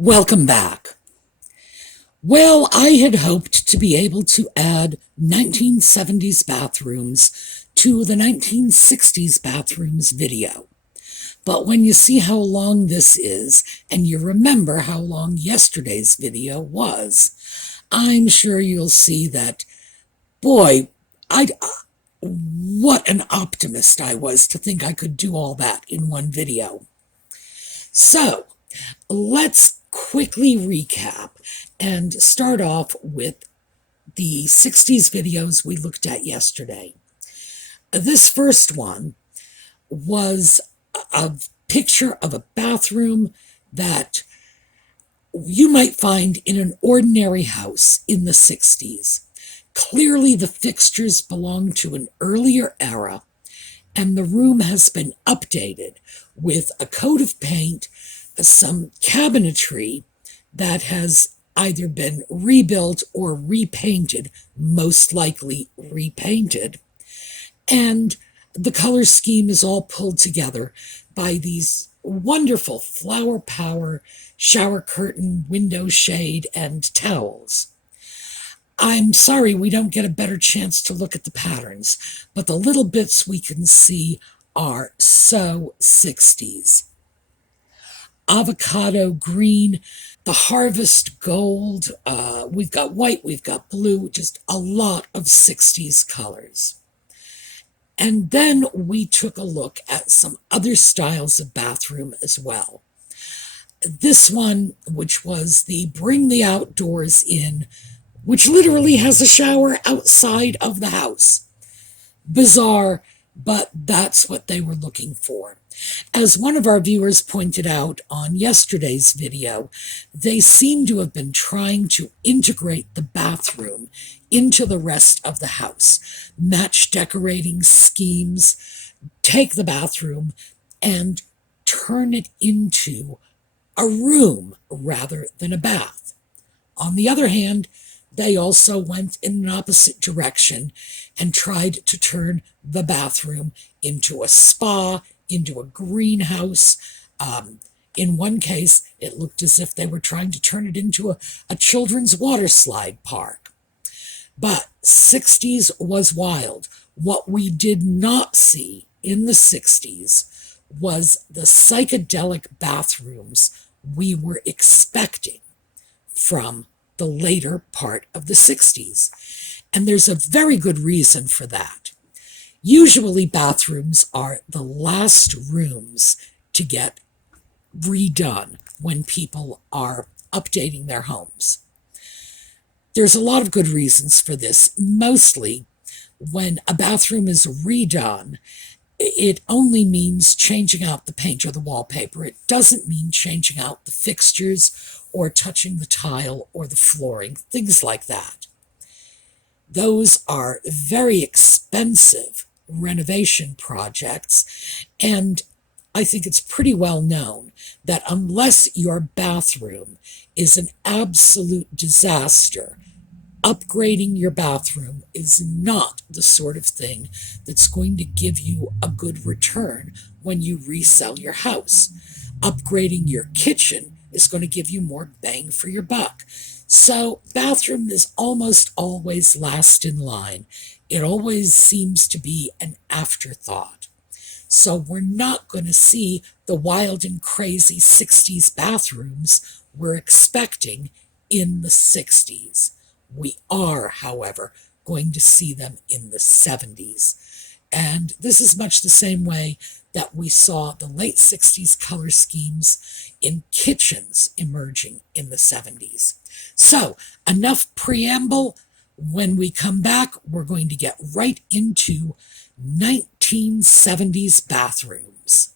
Welcome back. Well, I had hoped to be able to add 1970s bathrooms to the 1960s bathrooms video. But when you see how long this is, and you remember how long yesterday's video was, I'm sure you'll see that, boy, what an optimist I was to think I could do all that in one video. So, let's quickly recap and start off with the 60s videos we looked at yesterday. This first one was a picture of a bathroom that you might find in an ordinary house in the 60s. Clearly the fixtures belong to an earlier era, and the room has been updated with a coat of paint, some cabinetry that has either been rebuilt or repainted, most likely repainted. And the color scheme is all pulled together by these wonderful flower power shower curtain, window shade, and towels. I'm sorry we don't get a better chance to look at the patterns, but the little bits we can see are so 60s. Avocado green, the harvest gold, we've got white, we've got blue, just a lot of 60s colors. And then we took a look at some other styles of bathroom as well. This one, which was the bring the outdoors in, which literally has a shower outside of the house. Bizarre, but that's what they were looking for. As one of our viewers pointed out on yesterday's video, they seem to have been trying to integrate the bathroom into the rest of the house. Match decorating schemes, take the bathroom and turn it into a room rather than a bath. On the other hand, they also went in an opposite direction and tried to turn the bathroom into a spa, into a greenhouse. In one case, it looked as if they were trying to turn it into a children's water slide park. But 60s was wild. What we did not see in the 60s was the psychedelic bathrooms we were expecting from the later part of the 60s. And there's a very good reason for that. Usually bathrooms are the last rooms to get redone when people are updating their homes. There's a lot of good reasons for this. Mostly, when a bathroom is redone, it only means changing out the paint or the wallpaper. It doesn't mean changing out the fixtures or touching the tile or the flooring, things like that. Those are very expensive renovation projects, and I think it's pretty well known that unless your bathroom is an absolute disaster, upgrading your bathroom is not the sort of thing that's going to give you a good return when you resell your house. Upgrading your kitchen is going to give you more bang for your buck. So bathroom is almost always last in line. It always seems to be an afterthought. So we're not going to see the wild and crazy 60s bathrooms we're expecting in the 60s. We are, however, going to see them in the 70s. And this is much the same way that we saw the late 60s color schemes in kitchens emerging in the 70s. So, enough preamble. When we come back, we're going to get right into 1970s bathrooms.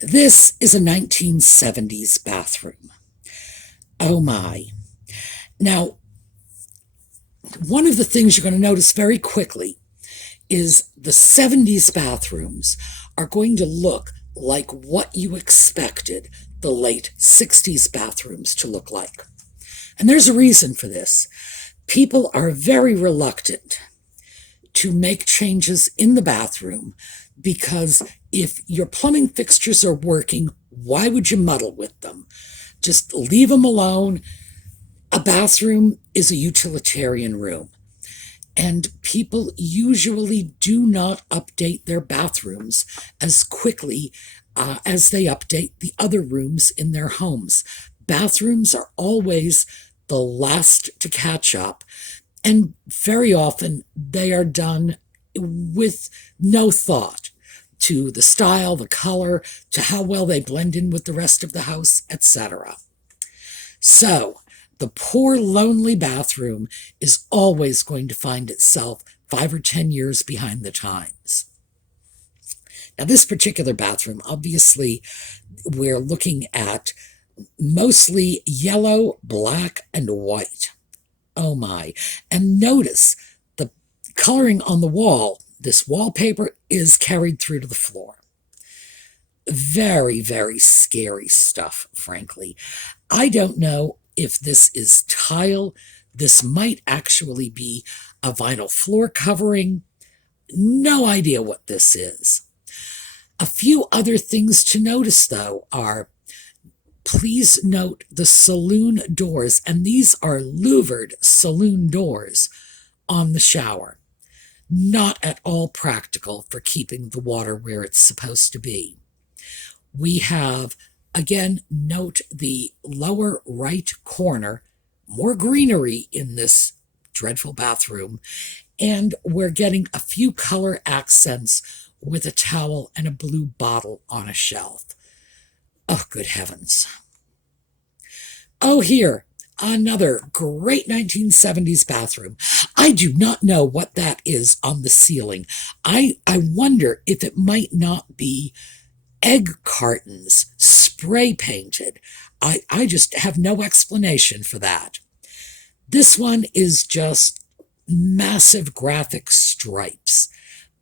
This is a 1970s bathroom. Oh my. Now, one of the things you're going to notice very quickly is the 70s bathrooms are going to look like what you expected the late 60s bathrooms to look like. And there's a reason for this. People are very reluctant to make changes in the bathroom because if your plumbing fixtures are working, why would you muddle with them? Just leave them alone. A bathroom is a utilitarian room, and people usually do not update their bathrooms as quickly as they update the other rooms in their homes. Bathrooms are always the last to catch up, and very often they are done with no thought to the style, the color, to how well they blend in with the rest of the house, etc. So, the poor, lonely bathroom is always going to find itself 5 or 10 years behind the times. Now, this particular bathroom, obviously, we're looking at mostly yellow, black, and white. Oh my. And notice the coloring on the wall. This wallpaper is carried through to the floor. Very, very scary stuff, frankly. I don't know if this is tile. This might actually be a vinyl floor covering. No idea what this is. A few other things to notice, though, are please note the saloon doors, and these are louvered saloon doors on the shower. Not at all practical for keeping the water where it's supposed to be. We have, again, note the lower right corner, more greenery in this dreadful bathroom, and we're getting a few color accents with a towel and a blue bottle on a shelf. Oh, good heavens. Oh, here, another great 1970s bathroom. I do not know what that is on the ceiling. I wonder if it might not be egg cartons spray painted. I just have no explanation for that. This one is just massive graphic stripes.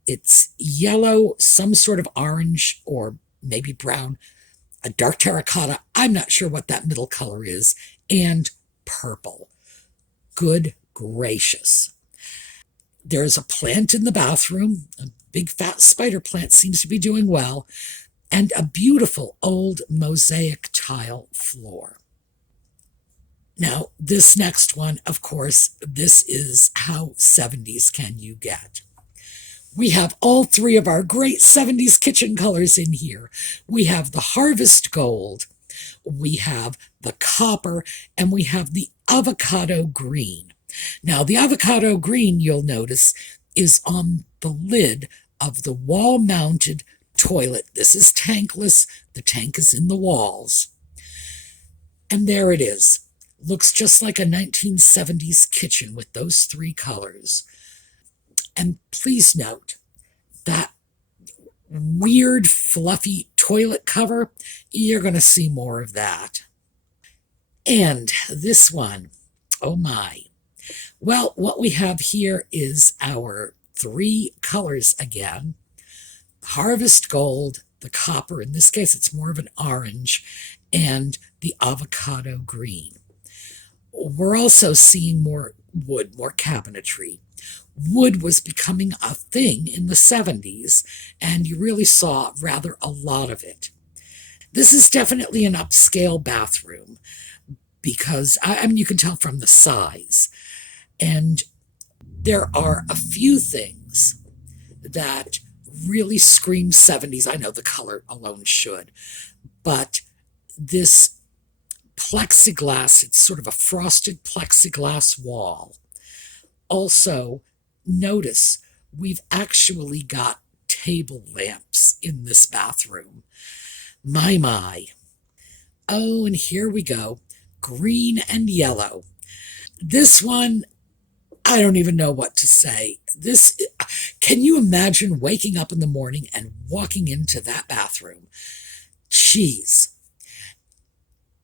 It's yellow, some sort of orange, or maybe brown, a dark terracotta, I'm not sure what that middle color is, and purple. Good gracious. There's a plant in the bathroom. A big fat spider plant seems to be doing well, and a beautiful old mosaic tile floor. Now, this next one, of course, this is how 70s can you get. We have all three of our great 70s kitchen colors in here. We have the harvest gold, we have the copper, and we have the avocado green. Now, the avocado green, you'll notice, is on the lid of the wall-mounted toilet. This is tankless. The tank is in the walls. And there it is. Looks just like a 1970s kitchen with those three colors. And please note that weird, fluffy toilet cover, you're going to see more of that. And this one, oh my. Well, what we have here is our three colors again. Harvest gold, the copper, in this case it's more of an orange, and the avocado green. We're also seeing more wood, more cabinetry. Wood was becoming a thing in the 70s, and you really saw rather a lot of it. This is definitely an upscale bathroom because, I mean, you can tell from the size. And there are a few things that really scream 70s. I know the color alone should, but this plexiglass, it's sort of a frosted plexiglass wall. Also, notice we've actually got table lamps in this bathroom. My. Oh, and here we go. Green and yellow. This one, I don't even know what to say. Can you imagine waking up in the morning and walking into that bathroom? Jeez.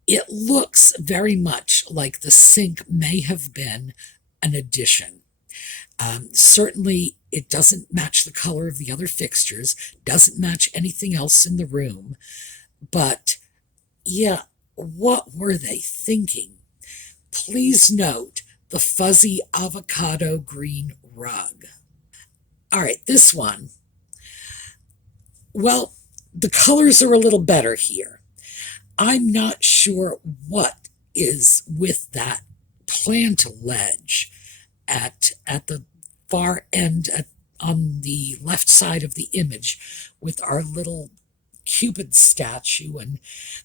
It looks very much like the sink may have been an addition. Certainly, it doesn't match the color of the other fixtures, doesn't match anything else in the room. But yeah, what were they thinking? Please note the fuzzy avocado green rug. All right, this one. Well, the colors are a little better here. I'm not sure what is with that plant ledge at the far end on the left side of the image with our little Cupid statue, and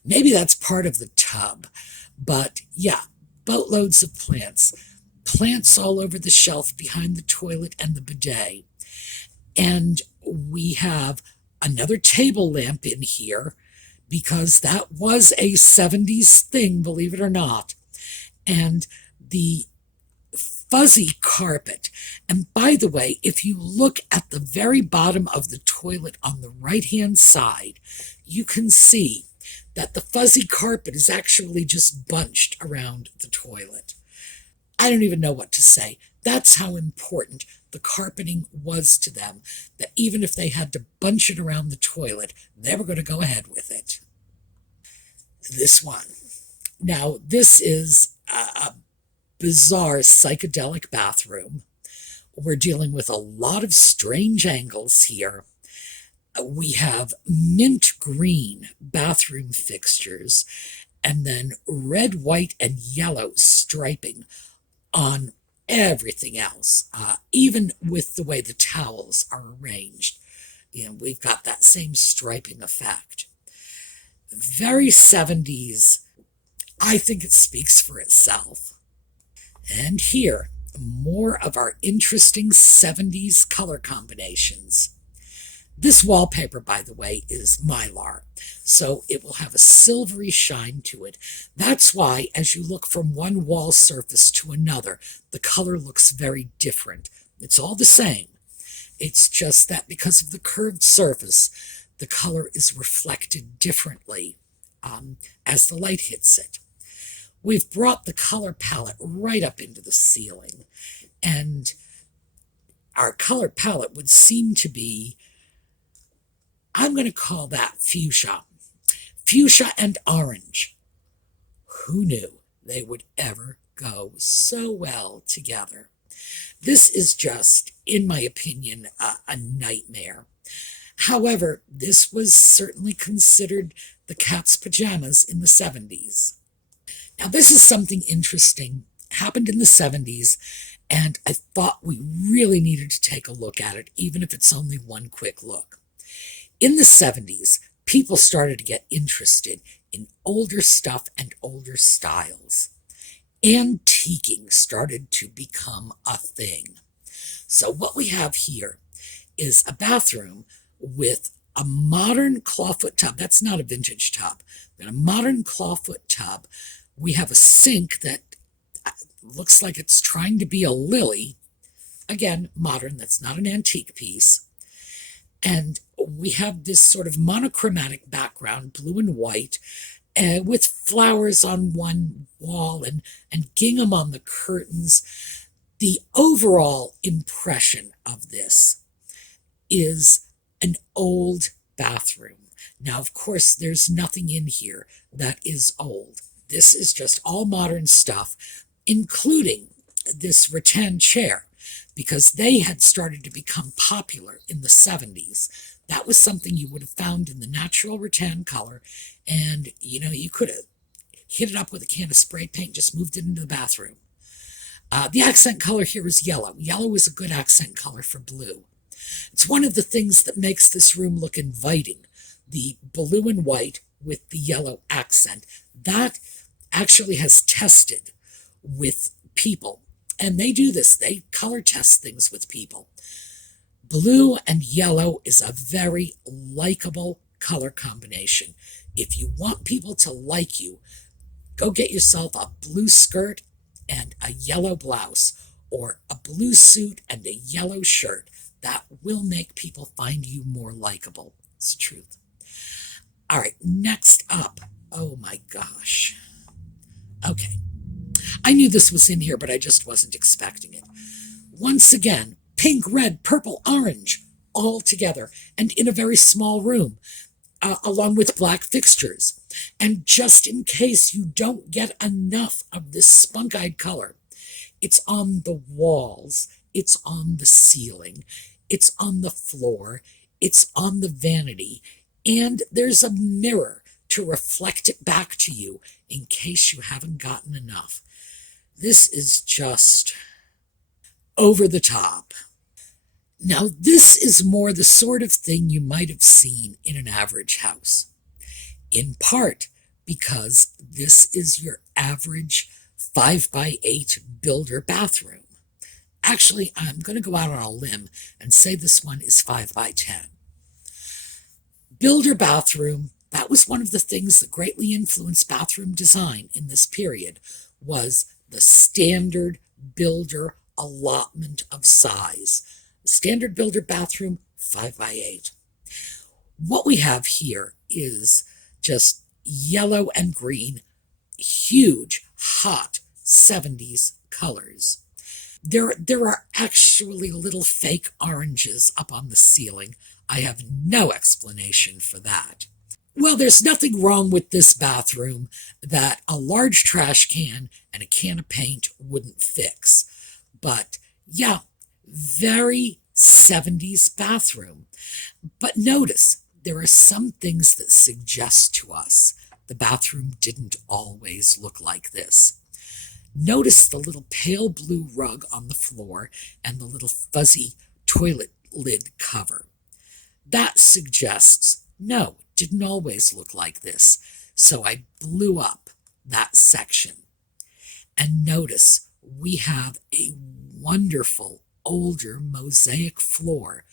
maybe that's part of the tub. But yeah, boatloads of plants. Plants all over the shelf behind the toilet and the bidet. And we have another table lamp in here because that was a 70s thing, believe it or not. And the fuzzy carpet. And by the way, if you look at the very bottom of the toilet on the right-hand side, you can see that the fuzzy carpet is actually just bunched around the toilet. I don't even know what to say. That's how important the carpeting was to them, that even if they had to bunch it around the toilet, they were going to go ahead with it. This one. Now, this is a bizarre psychedelic bathroom. We're dealing with a lot of strange angles here. We have mint green bathroom fixtures and then red, white, and yellow striping on everything else, even with the way the towels are arranged. We've got that same striping effect. Very 70s. I think it speaks for itself. And here, more of our interesting 70s color combinations. This wallpaper, by the way, is Mylar, so it will have a silvery shine to it. That's why, as you look from one wall surface to another, the color looks very different. It's all the same. It's just that because of the curved surface, the color is reflected differently as the light hits it. We've brought the color palette right up into the ceiling, and our color palette would seem to be, I'm going to call that fuchsia. Fuchsia and orange. Who knew they would ever go so well together? This is just, in my opinion, a nightmare. However, this was certainly considered the cat's pajamas in the 70s. Now, this is something interesting, happened in the 70s, and I thought we really needed to take a look at it, even if it's only one quick look. In the 70s, people started to get interested in older stuff and older styles. Antiquing started to become a thing. So what we have here is a bathroom with a modern clawfoot tub. That's not a vintage tub, but a modern clawfoot tub. We have a sink that looks like it's trying to be a lily. Again, modern, that's not an antique piece. And we have this sort of monochromatic background, blue and white, with flowers on one wall and gingham on the curtains. The overall impression of this is an old bathroom. Now, of course, there's nothing in here that is old. This is just all modern stuff, including this rattan chair, because they had started to become popular in the 70s. That was something you would have found in the natural rattan color, and you could have hit it up with a can of spray paint, just moved it into the bathroom. The accent color here is yellow. Yellow is a good accent color for blue. It's one of the things that makes this room look inviting, the blue and white with the yellow accent. That actually has tested with people, and they do this. They color test things with people. Blue and yellow is a very likable color combination. If you want people to like you, go get yourself a blue skirt and a yellow blouse, or a blue suit and a yellow shirt. That will make people find you more likable. It's the truth. All right, next up. Oh my gosh. Okay. I knew this was in here, but I just wasn't expecting it. Once again, pink, red, purple, orange, all together, and in a very small room, along with black fixtures. And just in case you don't get enough of this spunk-eyed color, it's on the walls, it's on the ceiling, it's on the floor, it's on the vanity, and there's a mirror to reflect it back to you in case you haven't gotten enough. This is just over the top. Now, this is more the sort of thing you might have seen in an average house, in part because this is your average 5x8 builder bathroom. Actually, I'm going to go out on a limb and say this one is 5x10. Builder bathroom, that was one of the things that greatly influenced bathroom design in this period, was the standard builder allotment of size. The standard builder bathroom, 5x8. What we have here is just yellow and green, huge, hot 70s colors. There are actually little fake oranges up on the ceiling. I have no explanation for that. Well, there's nothing wrong with this bathroom that a large trash can and a can of paint wouldn't fix. But yeah, very 70s bathroom. But notice, there are some things that suggest to us the bathroom didn't always look like this. Notice the little pale blue rug on the floor and the little fuzzy toilet lid cover. That suggests, no, it didn't always look like this. So I blew up that section. And notice we have a wonderful older mosaic floor.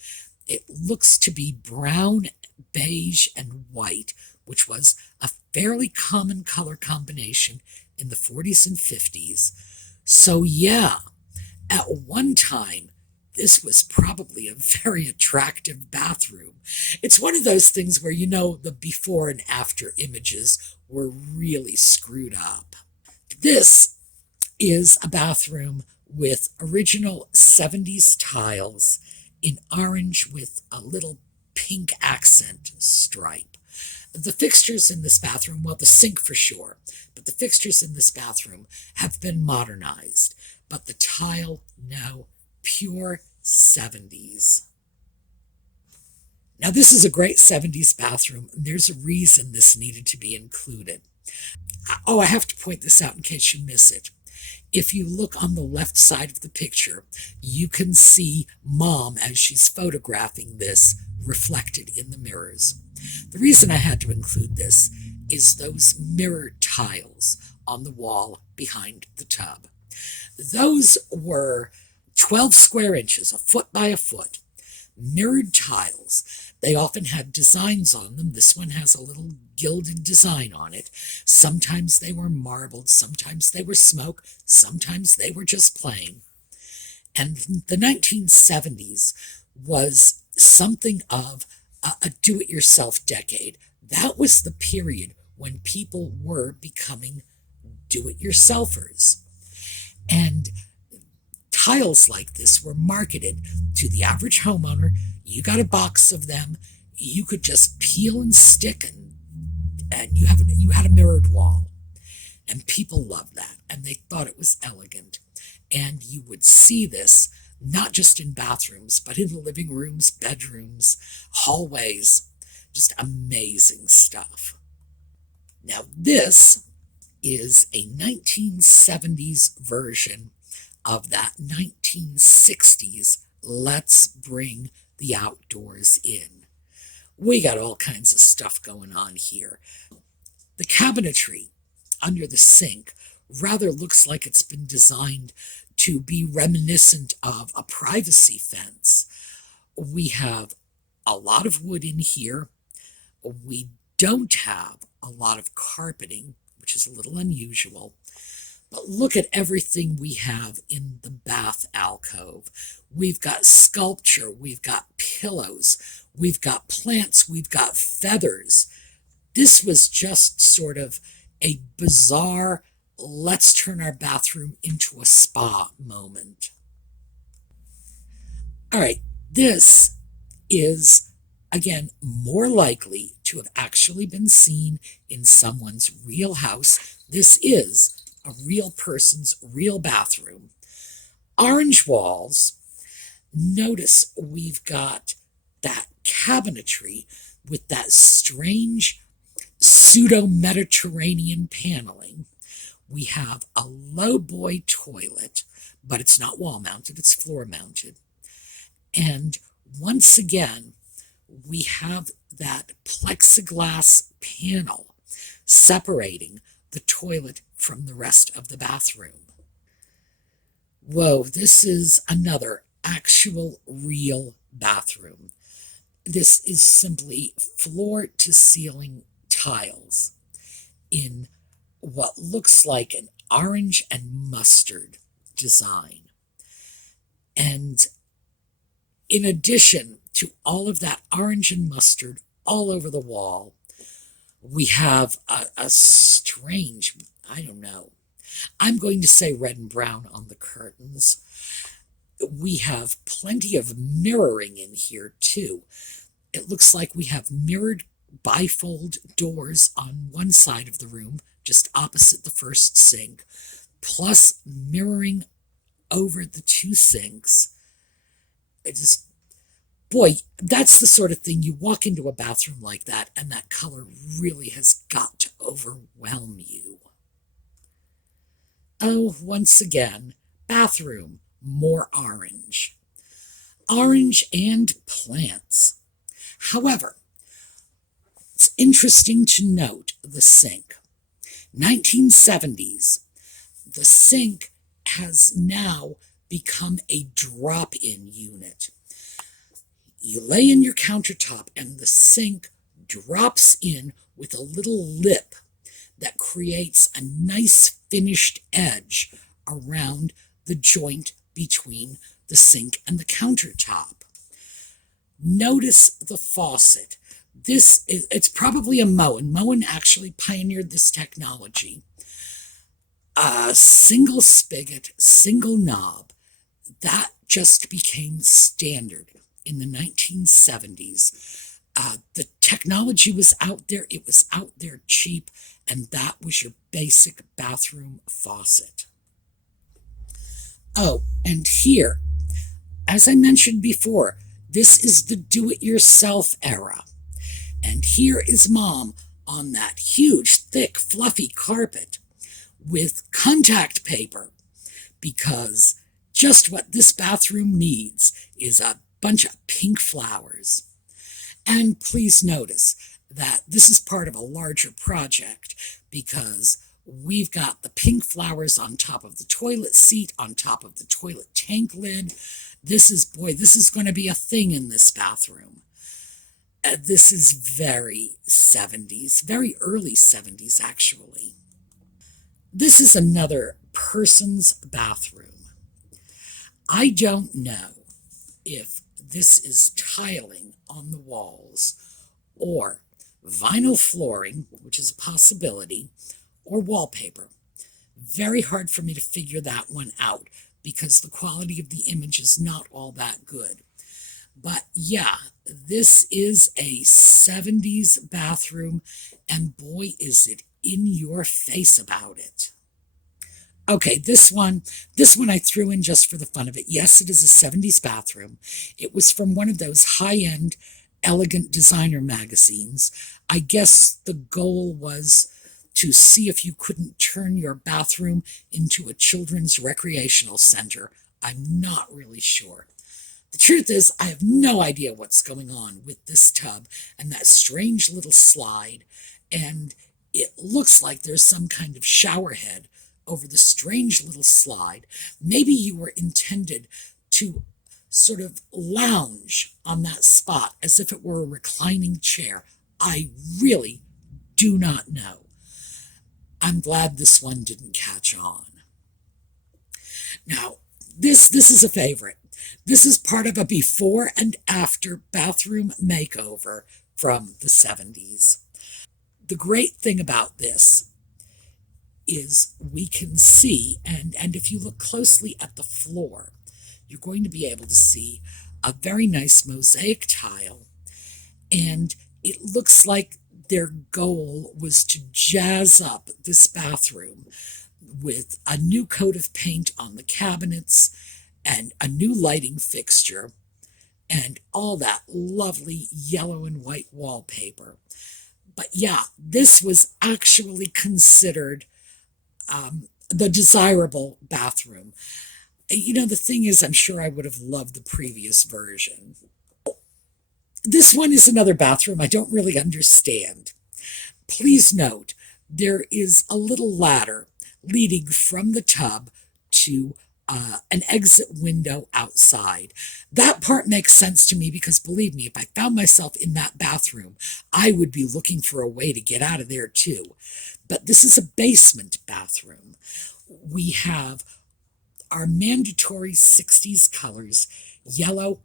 It looks to be brown, beige, and white, which was a fairly common color combination in the 40s and 50s. So yeah, at one time, this was probably a very attractive bathroom. It's one of those things where you know the before and after images were really screwed up. This is a bathroom with original 70s tiles in orange with a little pink accent stripe. The fixtures in this bathroom, well, the sink for sure, but the fixtures in this bathroom have been modernized. But the tile, no, pure 70s. Now, this is a great 70s bathroom, and there's a reason this needed to be included. Oh, I have to point this out in case you miss it. If you look on the left side of the picture, you can see Mom as she's photographing this reflected in the mirrors. The reason I had to include this is those mirror tiles on the wall behind the tub. Those were 12 square inches, a foot by a foot, mirrored tiles. They often had designs on them. This one has a little gilded design on it. Sometimes they were marbled, sometimes they were smoke, sometimes they were just plain. And the 1970s was something of a do-it-yourself decade. That was the period when people were becoming do-it-yourselfers. And tiles like this were marketed to the average homeowner. You got a box of them. You could just peel and stick, and you had a mirrored wall. And people loved that, and they thought it was elegant. And you would see this not just in bathrooms, but in the living rooms, bedrooms, hallways. Just amazing stuff. Now, this is a 1970s version of that 1960s let's bring the outdoors in. We got all kinds of stuff going on here. The cabinetry under the sink rather looks like it's been designed to be reminiscent of a privacy fence. We have a lot of wood in here. We don't have a lot of carpeting, which is a little unusual. But look at everything we have in the bath alcove. We've got sculpture, we've got pillows, we've got plants, we've got feathers. This was just sort of a bizarre, let's turn our bathroom into a spa moment. All right, this is, again, more likely to have actually been seen in someone's real house. This is a real person's real bathroom. Orange walls. Notice we've got that cabinetry with that strange pseudo-Mediterranean paneling. We have a low boy toilet, but it's not wall mounted, it's floor mounted. And once again, we have that plexiglass panel separating the toilet from the rest of the bathroom. Whoa, this is another actual real bathroom. This is simply floor to ceiling tiles in what looks like an orange and mustard design. And in addition to all of that orange and mustard all over the wall, we have a strange, I don't know, I'm going to say red and brown on the curtains. We have plenty of mirroring in here too. It looks like we have mirrored bifold doors on one side of the room, just opposite the first sink, plus mirroring over the two sinks. Boy, that's the sort of thing you walk into a bathroom like that, and that color really has got to overwhelm you. Oh, once again, bathroom, more orange. Orange and plants. However, it's interesting to note the sink. 1970s, the sink has now become a drop-in unit. You lay in your countertop and the sink drops in with a little lip that creates a nice finished edge around the joint between the sink and the countertop. Notice the faucet. It's probably a Moen. Moen actually pioneered this technology. A single spigot, single knob, that just became standard in the 1970s. The technology was out there, it was out there cheap, and that was your basic bathroom faucet. Oh, and here, as I mentioned before, this is the do-it-yourself era. And here is Mom on that huge, thick, fluffy carpet with contact paper, because just what this bathroom needs is a bunch of pink flowers. And please notice that this is part of a larger project, because we've got the pink flowers on top of the toilet seat, on top of the toilet tank lid. This is going to be a thing in this bathroom. This is very 70s, very early 70s, actually. This is another person's bathroom. I don't know if this is tiling on the walls, or vinyl flooring, which is a possibility, or wallpaper. Very hard for me to figure that one out, because the quality of the image is not all that good. But yeah, this is a 70s bathroom, and boy, is it in your face about it. Okay, this one I threw in just for the fun of it. Yes, it is a 70s bathroom. It was from one of those high-end, elegant designer magazines. I guess the goal was to see if you couldn't turn your bathroom into a children's recreational center. I'm not really sure. The truth is, I have no idea what's going on with this tub and that strange little slide, and it looks like there's some kind of shower head over the strange little slide. Maybe you were intended to sort of lounge on that spot as if it were a reclining chair. I really do not know. I'm glad this one didn't catch on. Now, this is a favorite. This is part of a before and after bathroom makeover from the 70s. The great thing about this is we can see, and if you look closely at the floor, you're going to be able to see a very nice mosaic tile, and it looks like their goal was to jazz up this bathroom with a new coat of paint on the cabinets and a new lighting fixture and all that lovely yellow and white wallpaper. But yeah, this was actually considered the desirable bathroom. The thing is, I'm sure I would have loved the previous version. This one is another bathroom I don't really understand. Please note, there is a little ladder leading from the tub to an exit window outside. That part makes sense to me because, believe me, if I found myself in that bathroom, I would be looking for a way to get out of there too. But this is a basement bathroom. We have our mandatory 60s colors, yellow,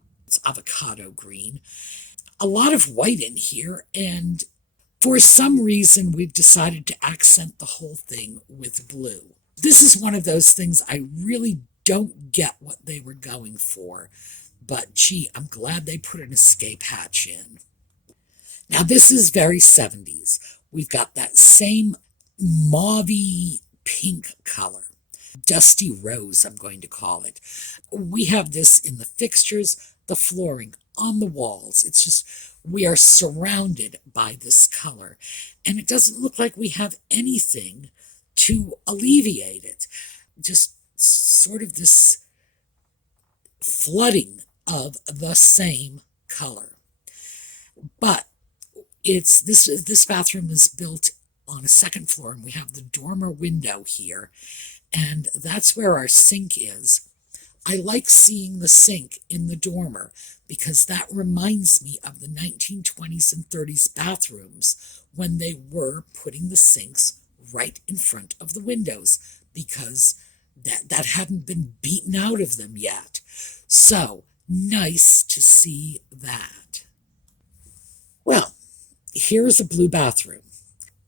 avocado green, a lot of white in here, and for some reason we've decided to accent the whole thing with blue. This is one of those things I really don't get what they were going for, but gee, I'm glad they put an escape hatch in. Now this is very 70s. We've got that same mauvey pink color. Dusty rose, I'm going to call it. We have this in the fixtures, the flooring, on the walls. It's just, we are surrounded by this color. And it doesn't look like we have anything to alleviate it. Just sort of this flooding of the same color. But this bathroom is built on a second floor, and we have the dormer window here, and that's where our sink is. I like seeing the sink in the dormer because that reminds me of the 1920s and 30s bathrooms when they were putting the sinks right in front of the windows because that hadn't been beaten out of them yet. So nice to see that. Well, here's a blue bathroom.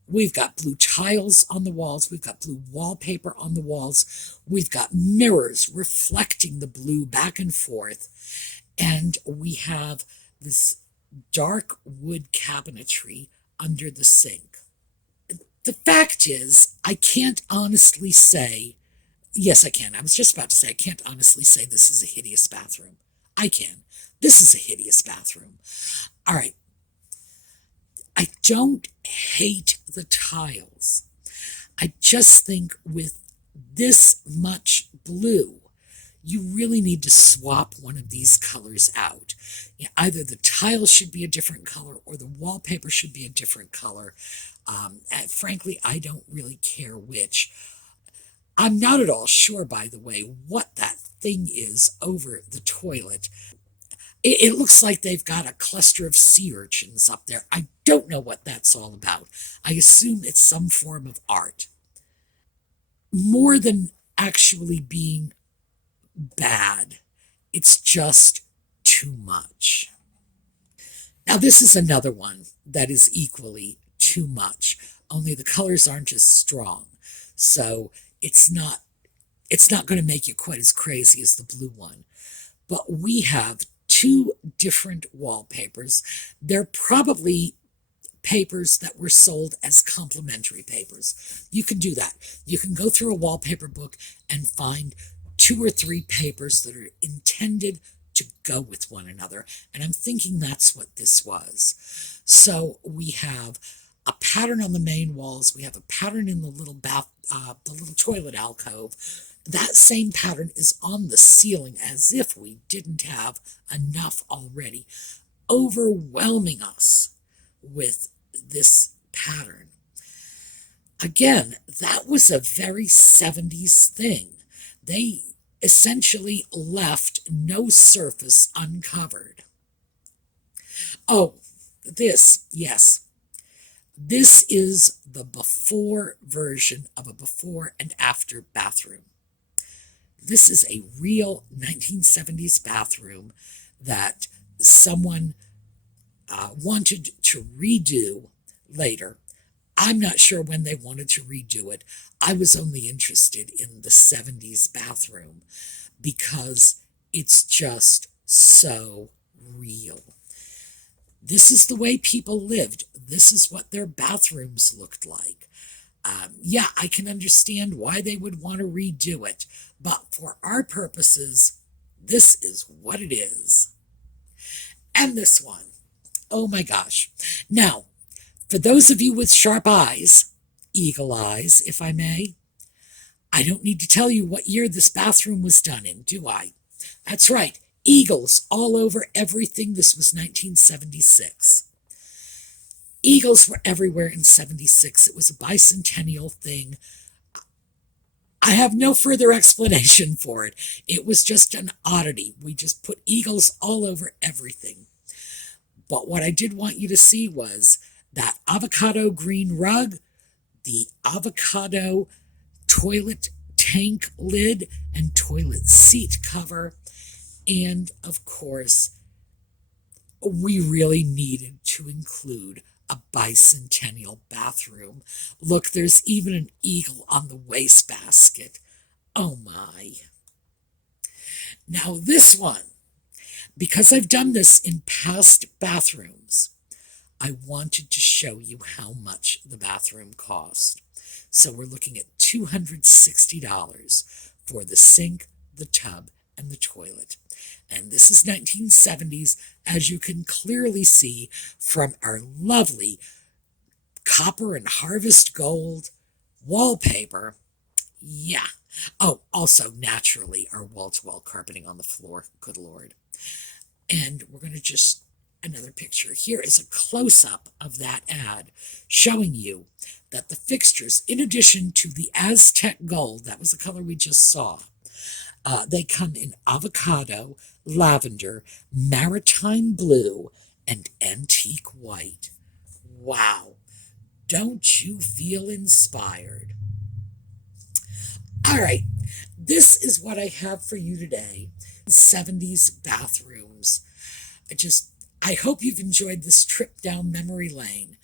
We've got blue tiles on the walls. We've got blue wallpaper on the walls. We've got mirrors reflecting the blue back and forth. And we have this dark wood cabinetry under the sink. The fact is, I can't honestly say, yes, I can. I was just about to say, I can't honestly say this is a hideous bathroom. I can. This is a hideous bathroom. All right. I don't hate the tiles. I just think with this much blue, you really need to swap one of these colors out. Either the tile should be a different color or the wallpaper should be a different color. And frankly, I don't really care which. I'm not at all sure, by the way, what that thing is over the toilet. It looks like they've got a cluster of sea urchins up there. I don't know what that's all about. I assume it's some form of art. More than actually being bad, it's just too much. Now this is another one that is equally too much, only the colors aren't as strong. So it's not going to make you quite as crazy as the blue one. But we have two different wallpapers. They're probably papers that were sold as complimentary papers. You can do that. You can go through a wallpaper book and find 2 or 3 papers that are intended to go with one another. And I'm thinking that's what this was. So we have a pattern on the main walls. We have a pattern in the little the little toilet alcove. That same pattern is on the ceiling as if we didn't have enough already, overwhelming us with this pattern. Again, that was a very 70s thing. They essentially left no surface uncovered. Oh, yes. This is the before version of a before and after bathroom. This is a real 1970s bathroom that someone wanted to redo later. I'm not sure when they wanted to redo it. I was only interested in the 70s bathroom because it's just so real. This is the way people lived. This is what their bathrooms looked like. Yeah, I can understand why they would want to redo it, but for our purposes, this is what it is. And this one, oh my gosh. Now, for those of you with sharp eyes, eagle eyes, if I may, I don't need to tell you what year this bathroom was done in, do I? That's right, eagles all over everything. This was 1976. Eagles were everywhere in 76. It was a bicentennial thing. I have no further explanation for it. It was just an oddity. We just put eagles all over everything. But what I did want you to see was that avocado green rug, the avocado toilet tank lid and toilet seat cover, and of course, we really needed to include a bicentennial bathroom. Look, there's even an eagle on the wastebasket. Oh my. Now this one, because I've done this in past bathrooms, I wanted to show you how much the bathroom cost. So we're looking at $260 for the sink, the tub, and the toilet. And this is 1970s, as you can clearly see from our lovely copper and harvest gold wallpaper. Yeah. Oh, also, naturally, our wall-to-wall carpeting on the floor. Good Lord. And we're going to just, another picture. Here is a close-up of that ad showing you that the fixtures, in addition to the Aztec gold, that was the color we just saw, they come in avocado, lavender, maritime blue, and antique white. Wow. Don't you feel inspired? All right. This is what I have for you today. 70s bathrooms. I hope you've enjoyed this trip down memory lane.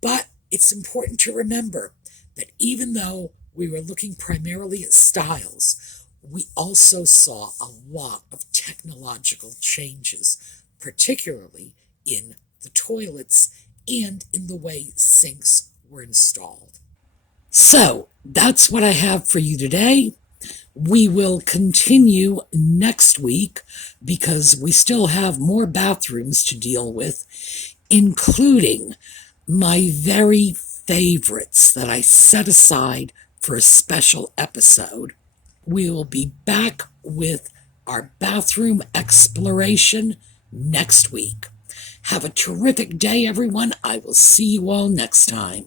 But it's important to remember that even though we were looking primarily at styles, we also saw a lot of technological changes, particularly in the toilets and in the way sinks were installed. So that's what I have for you today. We will continue next week because we still have more bathrooms to deal with, including my very favorites that I set aside for a special episode. We will be back with our bathroom exploration next week. Have a terrific day, everyone. I will see you all next time.